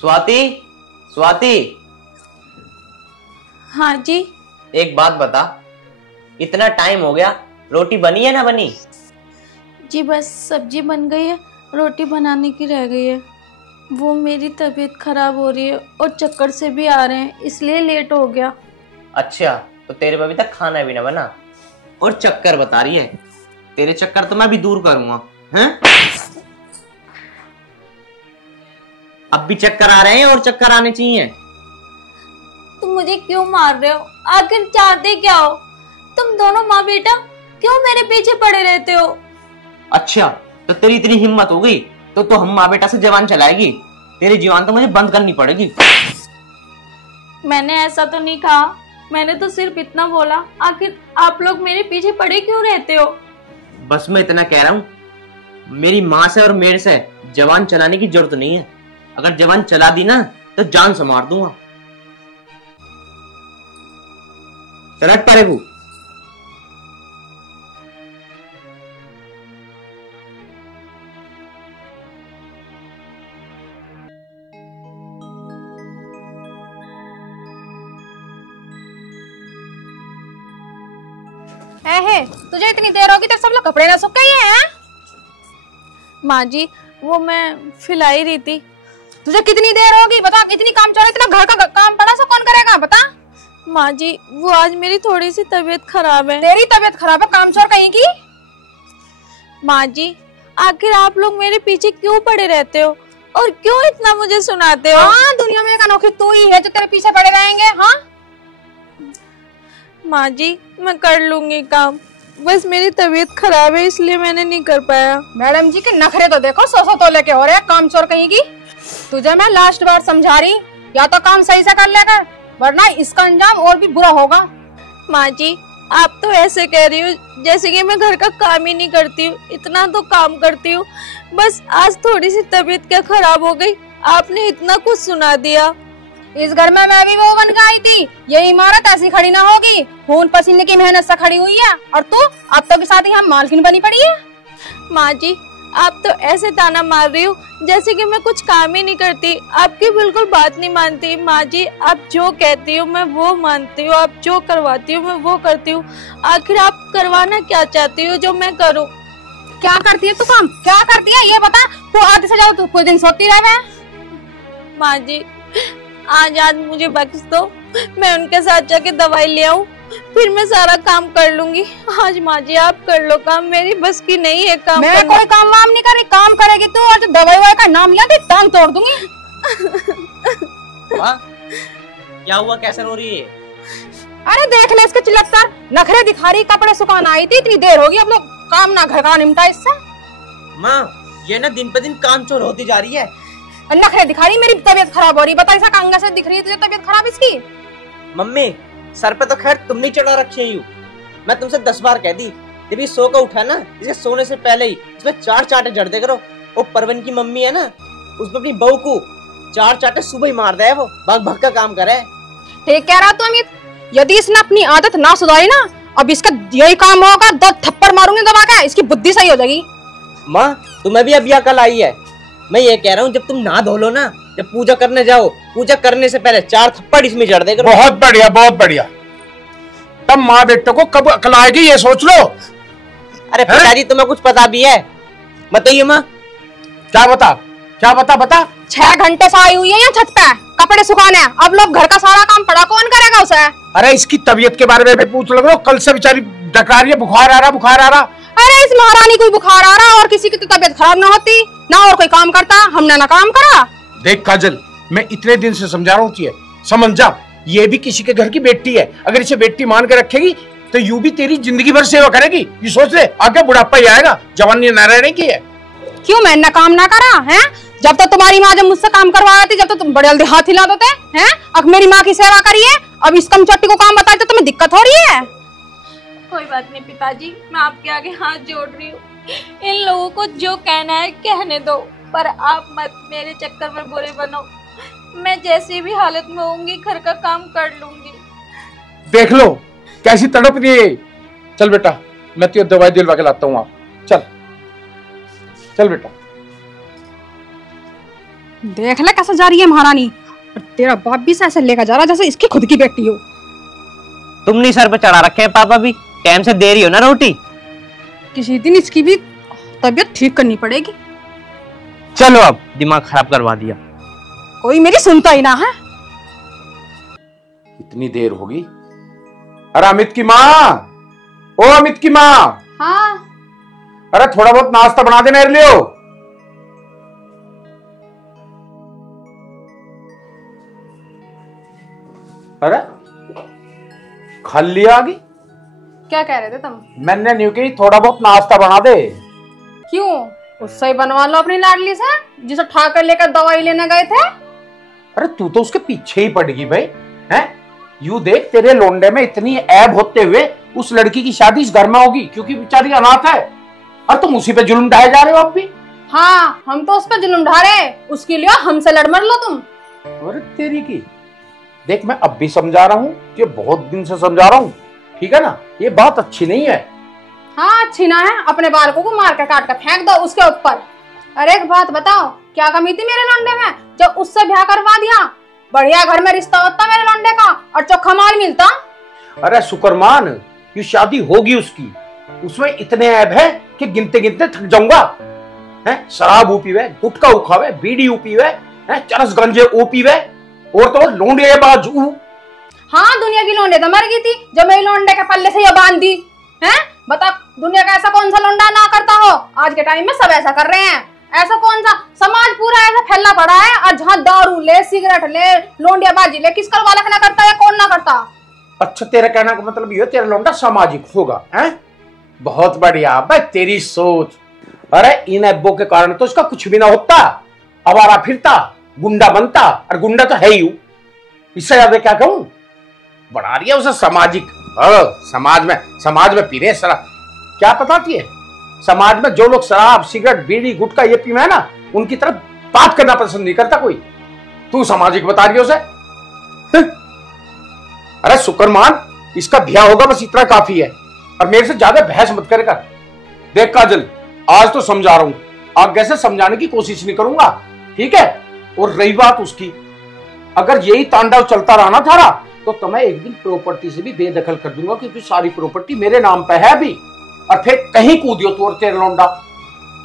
स्वाति, स्वाति। हाँ जी। एक बात बता, इतना टाइम हो गया, रोटी बनी है ना बनी? जी बस सब्जी बन गई है, रोटी बनाने की रह गई है। वो मेरी तबीयत खराब हो रही है और चक्कर से भी आ रहे हैं, इसलिए लेट हो गया। अच्छा, तो तेरे पे अभी तक खाना भी ना बना और चक्कर बता रही है। तेरे चक्कर तो मैं भी दूर करूंगा। हैं? अब भी चक्कर आ रहे हैं और चक्कर आने चाहिए। तुम मुझे क्यों मार रहे हो? आखिर चाहते क्या हो? तुम दोनों माँ बेटा क्यों मेरे पीछे पड़े रहते हो? अच्छा, तो तेरी इतनी हिम्मत हो गई तो हम माँ बेटा से जवान चलाएगी? तेरी जवान तो मुझे बंद करनी पड़ेगी। मैंने ऐसा तो नहीं कहा, मैंने तो सिर्फ इतना बोला, आखिर आप लोग मेरे पीछे पड़े क्यों रहते हो? बस मैं इतना कह रहा हूँ, मेरी माँ से और मेरे से जवान चलाने की जरूरत नहीं है। अगर जवान चला दी ना तो जान से मार दूंगा। रट पारेगू। तुझे इतनी देर होगी तो सब लोग कपड़े ना सूख गए हैं? माँ जी वो मैं फिलाई रही थी। तुझे कितनी देर होगी बता? इतनी काम चोर, इतना घर का काम पड़ा सा कौन करेगा बता? माँ जी वो आज मेरी थोड़ी सी तबीयत खराब है। तेरी तबीयत खराब है, काम चोर कहीं की? माँ जी आखिर आप लोग मेरे पीछे क्यों पड़े रहते हो और क्यों इतना मुझे सुनाते हो? हाँ, दुनिया में एक अनोखी तू ही है जो तेरे पीछे पड़े रहेंगे। हाँ माँ जी मैं कर लूंगी काम, बस मेरी तबीयत खराब है इसलिए मैंने नहीं कर पाया। मैडम जी के नखरे तो देखो, 100 तोले के हो रहे हैं, काम चोर कहीं की। तुझे मैं लास्ट बार समझा रही, या तो काम सही से कर लेकर, वरना इसका अंजाम और भी बुरा होगा। माँ जी आप तो ऐसे कह रही हो जैसे कि मैं घर का काम ही नहीं करती हूँ। इतना तो काम करती हूँ, बस आज थोड़ी सी तबीयत क्या खराब हो गई, आपने इतना कुछ सुना दिया। इस घर में मैं भी वो बन के आई थी, ये इमारत ऐसी खड़ी ना होगी। खून पसीने की मेहनत से खड़ी हुई है, और तू अब तो के साथ ही हम मालकिन बनी पड़ी है। माँ जी आप तो ऐसे ताना मार रही हो जैसे कि मैं कुछ काम ही नहीं करती, आपकी बिल्कुल बात नहीं मानती। माँ जी आप जो कहती हो मैं वो मानती हूँ, आप जो करवाती हो मैं वो करती हूँ। आखिर आप करवाना क्या चाहती हो जो मैं करूँ? क्या करती है तू काम? क्या करती है ये बता? तू आधे से ज्यादा तू पूरे दिन सोती रहे। माँ जी आज मुझे बख्श दो, मैं उनके साथ जाके दवाई ले आऊं, फिर मैं सारा काम कर लूंगी। आज माँ जी आप कर लो काम, मेरी बस की नहीं है काम। मैं कोई काम वाम नहीं कर रही, काम करेगी तू। और जो दवाई का नाम लिया तो टांग तोड़ दूंगी। क्या हुआ, कैसे रो रही है? अरे देख ले इसके चिल्लकर, नखरे दिखा रही, कपड़े सुखाना आई थी, इतनी देर होगी, अब लोग काम ना घर का निपटा इससे। माँ ये ना दिन पे दिन काम चोर होती जा रही है। नखरे दिखा रही, मेरी तबीयत खराब हो रही, बता ऐसा कंगा से दिख रही है तुझे तबीयत खराब इसकी? मम्मी सर पे तो खैर तुम नहीं चढ़ा रखी है। मैं तुमसे 10 बार कह दी, जब ये सो का उठा ना, इसे सोने से पहले ही इसमें 4 चाटे जड़ दे करो। वो परवन की मम्मी है ना, उसमें अपनी बहू को 4 चाटे सुबह ही मार दे, वो भाग भाग का काम करे। ठीक कह रहा तू अमित, यदि इसने अपनी आदत ना सुधारी ना, अब इसका यही काम होगा, 2 थप्पड़ मारूंगी दबा के, इसकी बुद्धि सही हो जाएगी। माँ तुम्हें भी अभी अकल आई है। मैं ये कह रहा हूँ जब तुम नहा धो लो ना, जब पूजा करने जाओ, पूजा करने से पहले 4 थप्पड़ इसमें जड़ दे करो। बहुत बढ़िया, बहुत बढ़िया। तब माँ बेटे को कब अकल आएगी ये सोच लो। अरे पिताजी तुम्हें कुछ पता भी है? बताइए माँ। क्या बता, क्या बता? 6 घंटे से आई हुई है यहाँ छत पे कपड़े सुखाने, अब लोग घर का सारा काम पड़ा, कौन करेगा उसे? अरे इसकी तबीयत के बारे में भी पूछ लो, कल से बेचारी डकरा रही है, बुखार आ रहा। अरे इस महारानी को बुखार आ रहा, और किसी की तो तबीयत खराब ना होती ना, और कोई काम करता, हमने ना काम करा। देख काजल, मैं इतने दिन से समझा रहा हूँ, समझ जा, ये भी किसी के घर की बेटी है। अगर इसे बेटी मान के रखेगी तो यूं भी तेरी जिंदगी भर सेवा करेगी। ये सोच ले, आगे बुढ़ापा ही आएगा, जवानी न रहने की है। क्यों मैंने काम ना करा है? जब तो तुम्हारी माँ जब मुझसे काम करवाया थी, जब तो तुम बड़े जल्दी हाथ हिला देते हैं। अब मेरी माँ की सेवा करिए, अब इस कम चट्टी को काम बताए तो तुम्हें दिक्कत हो रही है। कोई बात नहीं पिताजी, मैं आपके आगे हाथ जोड़ रही हूँ, इन लोगों को जो कहना है कहने दो, पर आप मत मेरे चक्कर में बुरे बनो। मैं जैसी भी हालत में होंगी घर का काम कर लूंगी। देख लो कैसी तड़प रही है। चल बेटा मैं तुझे दवाई दिलवा के लाता हूँ, चल चल बेटा। देख ले कैसे जा रही है महारानी, और तेरा बाप भी से ऐसे लेकर जा रहा जैसे इसकी खुद की बेटी हो। तुम नहीं सर पे चढ़ा रखे हैं पापा भी, टाइम से दे रही हो ना रोटी। किसी दिन इसकी भी तबीयत ठीक करनी पड़ेगी। चलो अब दिमाग खराब करवा दिया। कोई मेरी सुनता ही ना है। इतनी देर होगी। अरे अमित की माँ, ओ अमित की माँ। हाँ। अरे थोड़ा बहुत नाश्ता बना दे मेरे लिए। अरे खाली आ गई। क्या कह रहे थे तुम? मैंने न्यू की थोड़ा बहुत नाश्ता बना दे। क्यों? उससे ही बनवा लो अपनी लाडली से, जिसे ठाकर लेकर दवाई लेने गए थे। अरे तू तो उसके पीछे ही पड़ गई भाई, हैं? यू देख, तेरे लोंडे में इतनी ऐब होते हुए उस लड़की की शादी इस घर में होगी क्योंकि बेचारी अनाथ है, और तुम उसी पे जुल्म ढाए जा रहे हो अब भी। हाँ, हम तो उस पे जुल्म ढा रहे, उसके लिए हमसे लड़ मर लो तुम। अरे तेरी की देख, मैं अब भी समझा रहा हूँ कि बहुत दिन से समझा रहा हूँ, ठीक है ना? ये बात अच्छी नहीं है। हाँ, अच्छी ना है, अपने बालकों को मार कर काट कर फेंक दो उसके ऊपर। अरे एक बात बताओ, क्या कमी थी मेरे लौंडे में जब उससे ब्याह करवा दिया? बढ़िया घर में रिश्ता होता मेरे लौंडे का और चोखा माल मिलता। अरे शुक्रमान, ये शादी होगी उसकी, उसमें इतने ऐब है कि गिनते गिनते थक जाऊंगा। शराब उपीवे, गुटखा उखावे, बीड़ी उपीवे, चरस गंजे उपीवे, और तो लोंडे बाजू। हाँ, दुनिया की लौंडे तो मर गई थी जो मेरे लौंडे के पल्ले से ये बांध दी है। बता, दुनिया का ऐसा कौन सा लौंडा ना करता हो? आज के टाइम में सब ऐसा कर रहे हैं। ऐसा कौन सा समाज पूरा ऐसा फैला पड़ा है, और जहाँ दारू ले, सिगरेट ले, लोंडिया बाजी ले, किसका बालक ना करता या कौन ना करता? अच्छा, तेरा कहना का मतलब ये तेरा लौंडा सामाजिक होगा, हैं? बहुत बढ़िया भाई तेरी सोच। अरे इन अब्बों के कारण तो इसका कुछ भी ना होता, आवारा फिरता, गुंडा बनता, और गुंडा तो है ही। इससे ज्यादा क्या कहूं? बना रही है उसे सामाजिक। समाज में पी रहे शराब, क्या बताती है? समाज में जो लोग शराब, सिगरेट, बीड़ी, गुटखा ये पी है ना, उनकी तरफ बात करना पसंद नहीं करता कोई। तू सामाजिक बता रही है उसे? अरे शुक्रमान, इसका ब्याह होगा बस इतना काफी है, और मेरे से ज्यादा बहस मत करेगा। देख काजल, आज तो समझा रहा हूं, आगे से समझाने की कोशिश नहीं करूंगा, ठीक है? और रही बात उसकी, अगर यही तांडव चलता रहा ना थारा, तो मैं एक दिन प्रॉपर्टी से भी बेदखल कर दूंगा, क्योंकि सारी प्रॉपर्टी मेरे नाम पे है अभी। और फिर कहीं कूदियो तू और तेरे लौंडा,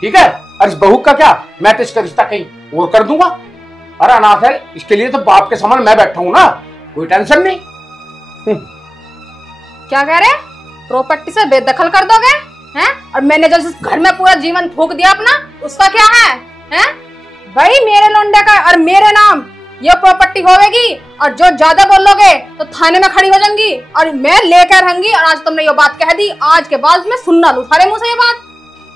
ठीक है? और इस बहू का क्या, मैं तो इसका रिश्ता कहीं और कर दूंगा। अरे अनाथ है, इसके लिए तो बाप के समान मैं बैठा हूं ना, कोई टेंशन नहीं। क्या कह रहे? प्रॉपर्टी से बेदखल कर दोगे हैं? और मैंने जो इस घर में पूरा जीवन फूंक दिया अपना, उसका क्या है? हैं? भाई मेरे लौंडे का और मेरे नाम ये प्रॉपर्टी होगी, और जो ज्यादा बोलोगे तो थाने में खड़ी हो जाऊंगी, और मैं लेकर रहूंगी। और आज तुमने ये बात कह दी, आज के बाद मैं सुनना लूं थारे मुंह से ये बात।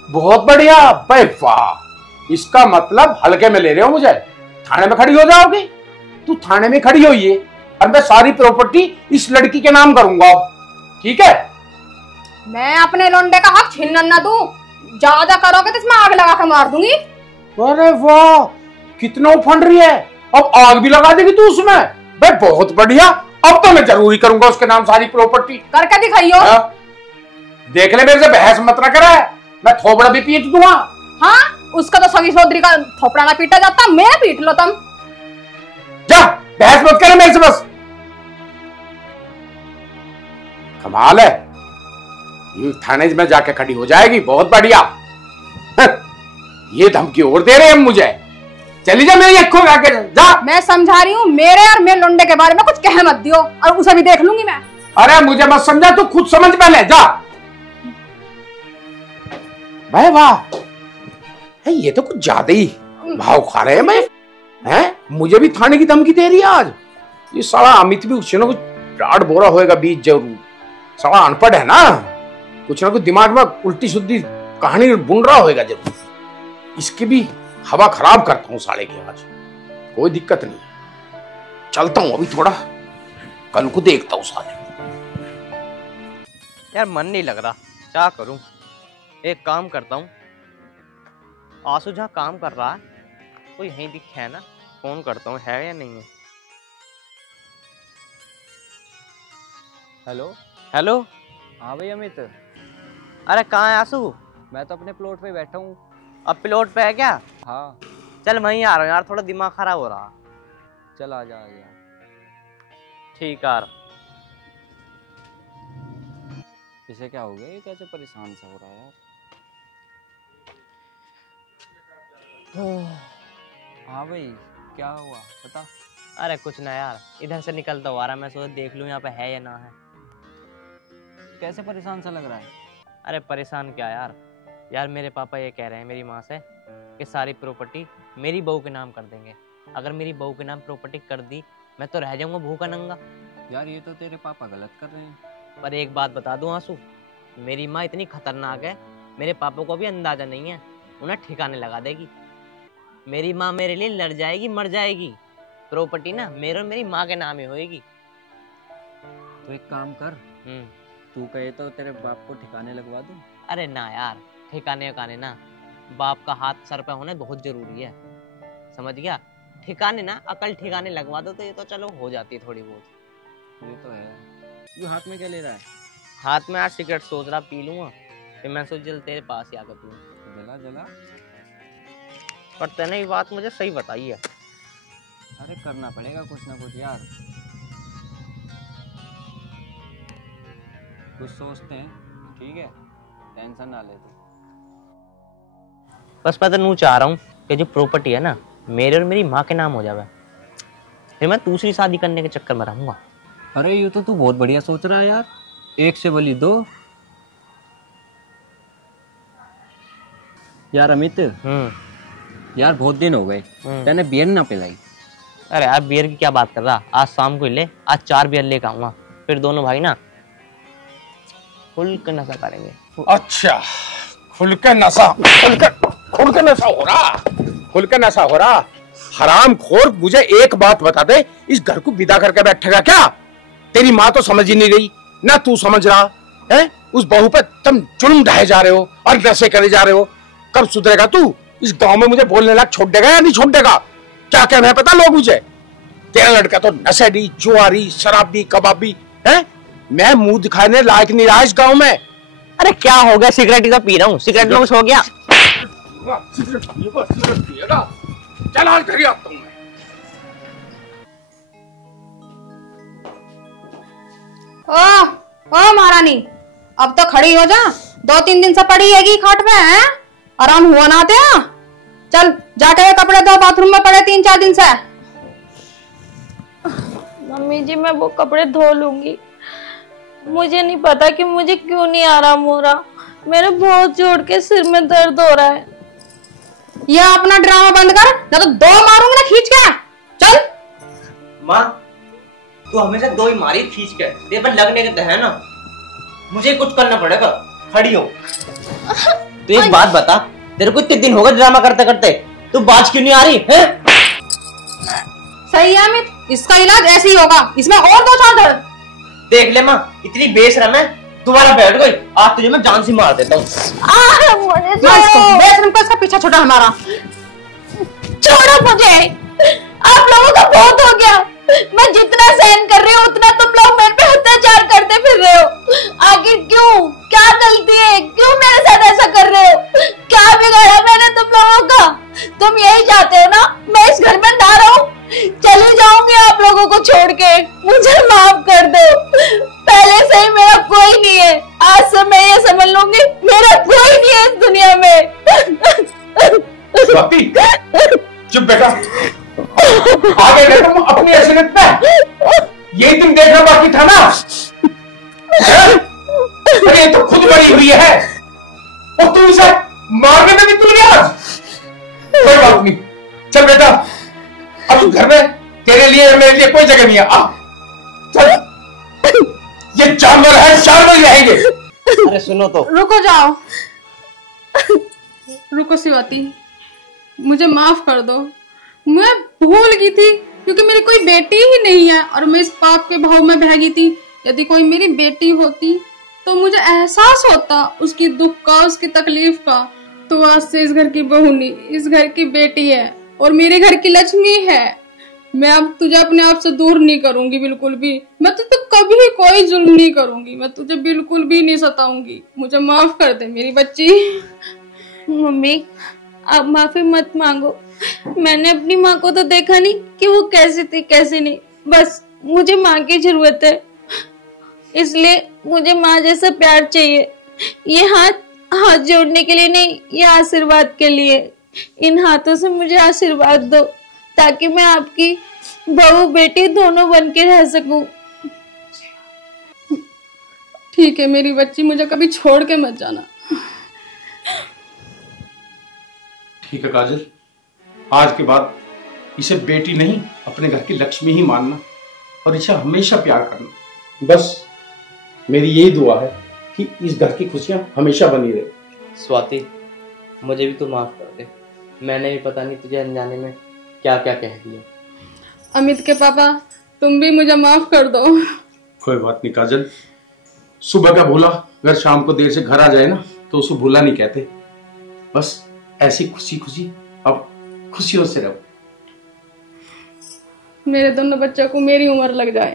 बहुत बढ़िया भाई, वाह! इसका मतलब हल्के में ले रहे हो मुझे? थाने में खड़ी हो जाओगी? तू थाने में खड़ी होइए, और मैं सारी प्रॉपर्टी इस लड़की के नाम करूंगा, ठीक है? मैं अपने लौंडे का हक छीनने ना दूं, ज्यादा करोगे तो इसमें आग लगा के मार दूंगी। अरे वाह, कितना उफंड रही है, अब आग भी लगा देगी तू उसमें? भाई बहुत बढ़िया, अब तो मैं जरूरी करूंगा उसके नाम सारी प्रॉपर्टी। करके दिखाइयो। देख ले, मेरे से बहस मत ना करे, मैं थोबड़ा भी पीट दूंगा। हाँ, उसका तो सगी सौदरी का थोपड़ा ना पीटा जाता, मैं पीट लो तुम। जा, बहस मत करे मेरे से बस। कमाल है, ये थाने में जाके खड़ी हो जाएगी, बहुत बढ़िया। ये धमकी और दे रहे हैं मुझे। चली जा मेरी अखों में आके जा। मैं समझा रही हूँ, मेरे और मेरे लौंडे के बारे में कुछ कह मत दियो, और उसे भी देख लूंगी मैं। अरे मुझे मत समझा, तू खुद समझ पहले जा। भाई वाह, ये तो कुछ ज्यादा ही भाव खा रहे हैं। मैं मुझे भी थाने की धमकी दे रही है आज। ये साला अमित भी कुछ ना कुछ डाढ़ बोरा होएगा बीच जरूर। साला अनपढ़ है ना, कुछ ना कुछ दिमाग में उल्टी सुद्धी कहानी बुन रहा होएगा जरूर। इसकी भी हवा खराब करता हूँ साले की आज, कोई दिक्कत नहीं, चलता हूँ अभी थोड़ा, कल को देखता हूँ साले। यार मन नहीं लग रहा, क्या करूं? एक काम करता हूँ, आंसू जहाँ काम कर रहा है वो यहीं दिखे है ना, फोन करता हूँ, है या नहीं है। हेलो। हेलो। हाँ भाई अमित। अरे कहाँ है आंसू? मैं तो अपने प्लॉट पे बैठा हूँ। अब प्लॉट पे है क्या? हाँ। चल वहीं आ रहा हूँ यार, थोड़ा दिमाग खराब हो रहा। चल आ जा आ जा। ठीक यार। इसे क्या हो गया, ये कैसे परेशान सा हो रहा है यार। हाँ भाई क्या हुआ बता। अरे कुछ ना यार, इधर से निकलता हुआ रहा, मैं सोचा देख लूँ यहाँ पे है या ना है। कैसे परेशान सा लग रहा है। अरे परेशान क्या यार, यार मेरे पापा ये कह रहे हैं मेरी माँ से कि सारी प्रॉपर्टी मेरी बहू के नाम कर देंगे। अगर मेरी बहू के नाम प्रॉपर्टी कर दी, मैं तो रह जाऊंगा भूखा नंगा। यार ये तो तेरे पापा गलत कर रहे हैं। पर एक बात बता दूं आंसू, मेरी माँ इतनी खतरनाक है, मेरे पापा को भी अंदाजा नहीं है, उन्हें ठिकाने लगा देगी। मेरी माँ मेरे लिए लड़ जाएगी, मर जाएगी। प्रॉपर्टी ना मेरे और मेरी माँ के नाम ही होएगी। तो एक काम कर, तू कहे तो तेरे बाप को ठिकाने लगवा दूं। अरे ना यार, ठिकाने वकाने ना, बाप का हाथ सर पे होना बहुत जरूरी है, समझ गया। ठिकाने ना, अकल ठिकाने लगवा दो तो ये तो चलो हो जाती है थोड़ी बहुत। ये तो है। ये हाथ में क्या ले रहा है। हाथ में यार सिगरेट सोच रहा पी लूंगा, फिर मैं सोच जल तेरे पास ही आकर पीऊं। जला जला। पर तूने ये बात मुझे सही बताई है। अरे करना पड़ेगा कुछ ना कुछ यार। कुछ सोचते हैं, ठीक है, टेंशन ना ले तू। बस मैं तो नू चाह रहा हूँ कि जो प्रॉपर्टी है ना मेरे और मेरी माँ के नाम हो जावे, फिर मैं दूसरी शादी करने के चक्कर में रहूंगा। अरे ये तो तू बहुत बढ़िया सोच रहा है यार, एक से बोली दो। यार अमित, यार बहुत दिन हो गए तैने बियर ना पिलाई। अरे यार बियर की क्या बात कर रहा, आज शाम को ही ले, आज 4 बियर लेकर आऊंगा, फिर दोनों भाई ना खुल कर नशा करेंगे। अच्छा, खुलकर नशा, खुलकर नशा हो रहा, खुलकर नशा हो रहा। हराम खोर, मुझे एक बात बता दे, इस घर को विदा करके बैठेगा क्या। तेरी माँ तो समझ ही नहीं रही ना, तू समझ रहा है। उस बहू पे तुम जुल्म ढाए जा रहे हो और नशे करे जा रहे हो। कब सुधरेगा तू। इस गांव में मुझे बोलने लायक छोड़ देगा या नहीं छोड़ देगा, क्या कहना है पता लोग मुझे। तेरा लड़का तो नशेड़ी, जुआरी, शराबी, कबाबी है। मैं मुंह दिखाने लायक नहीं रहा इस गांव में। अरे क्या हो गया, सिगरेट ही तो पी रहा हूँ, सिगरेट में कुछ हो गया। चल आज घर ही आता हूँ मैं। ओ महारानी, अब तो खड़ी हो जा, 2-3 दिन से पड़ी हैगी खाट में। है आराम हुआ ना आते। चल जाके कपड़े धो, बाथरूम में पड़े 3-4 दिन से। मम्मी जी मैं वो कपड़े धो लूंगी, मुझे नहीं पता कि मुझे क्यों नहीं आराम हो रहा, मेरे बहुत जोड़ के सिर में दर्द हो रहा है। ये अपना ड्रामा बंद कर, ना तो 2 मारूंगी ना खींच के। चल। माँ तू हमेशा 2 ही मारी खींच के, तेरे पर लगने के है ना, मुझे कुछ करना पड़ेगा। खड़ी हो। तू एक बात बता, तेरे को इतने दिन हो गए ड्रामा करते करते, तू बाज क्यों नहीं आ रही है? सही है अमित, इसका इलाज ऐसे ही होगा, इसमें और 2-4 दर्द। देख ले माँ, इतनी बेशरम है, दोबारा बैठ गई, आज तुझे मैं जान से मार देता हूँ। इसका पीछा छोटा हमारा। छोड़ो मुझे, आप लोगों का बहुत हो गया। मैं जितना सहन कर रही हूँ उतना तुम लोग मेरे पे अत्याचार करते फिर रहे हो। आखिर क्यों, क्या गलती है, क्यों मेरे साथ ऐसा कर रहे हो, क्या बिगाड़ा मैंने तुम लोगों का। तुम यही चाहते हो ना मैं इस घर में ना रहूं, चली जाऊंगी आप लोगों को छोड़ के, मुझे माफ कर दो। पहले से ही मेरा कोई नहीं है, आज से मैं ये समझ लूंगी मेरा कोई नहीं है इस दुनिया में। स्वाति, चुप बेटा, आगे देखो अपनी असलियत पे। यही तुम देखना बाकी था ना। ये तो खुद बड़ी हुई है और तुम इसे मारने में भी तू नहीं आज। कोई बात नहीं, चल बेटा, अब घर में तेरे लिए और मेरे लिए कोई जगह नहीं है। आ चल, ये जानवर है, जानवर ही रहेंगे। अरे सुनो तो, रुको जाओ, रुको शिवाती, मुझे माफ कर दो, मैं भूल गई थी क्योंकि मेरी कोई बेटी ही नहीं है और मैं इस पाप के भाव में बह गई थी। यदि कोई मेरी बेटी होती तो मुझे एहसास होता उसकी दुख का, उसकी तकलीफ का। तो आज से इस घर की बहू नहीं, इस घर की बेटी है और मेरे घर की लक्ष्मी है। मैं अब तुझे अपने आप से दूर नहीं करूंगी बिल्कुल भी। मैं तुझे कभी कोई जुल्म नहीं करूंगी, मैं तुझे बिल्कुल भी नहीं सताऊंगी। मुझे माफ कर दे मेरी बच्ची। मम्मी आप माफी मत मांगो, मैंने अपनी माँ को तो देखा नहीं कि वो कैसी थी कैसी नहीं, बस मुझे माँ की जरूरत है, इसलिए मुझे माँ जैसा प्यार चाहिए। ये हाथ जोड़ने के लिए नहीं, ये आशीर्वाद के लिए। इन हाथों से मुझे आशीर्वाद दो ताकि मैं आपकी बहू बेटी दोनों बन के रह सकूं। ठीक है मेरी बच्ची, मुझे कभी छोड़ के मत जाना। ठीक है काजल, आज के बाद इसे बेटी नहीं अपने घर की लक्ष्मी ही मानना और इसे हमेशा प्यार करना। बस मेरी यही दुआ है कि इस घर की खुशियां हमेशा बनी रहे। स्वाति, मुझे भी तू माफ कर दे, मैंने भी पता नहीं तुझे अनजाने में क्या क्या कह दिया। अमित के पापा, तुम भी मुझे माफ कर दो। कोई बात नहीं काजल, सुबह का भूला अगर शाम को देर से घर आ जाए ना तो उसे भूला नहीं कहते। बस ऐसी खुशी खुशी अब खुशियों से रहो। मेरे दोनों बच्चों को मेरी उम्र लग जाए।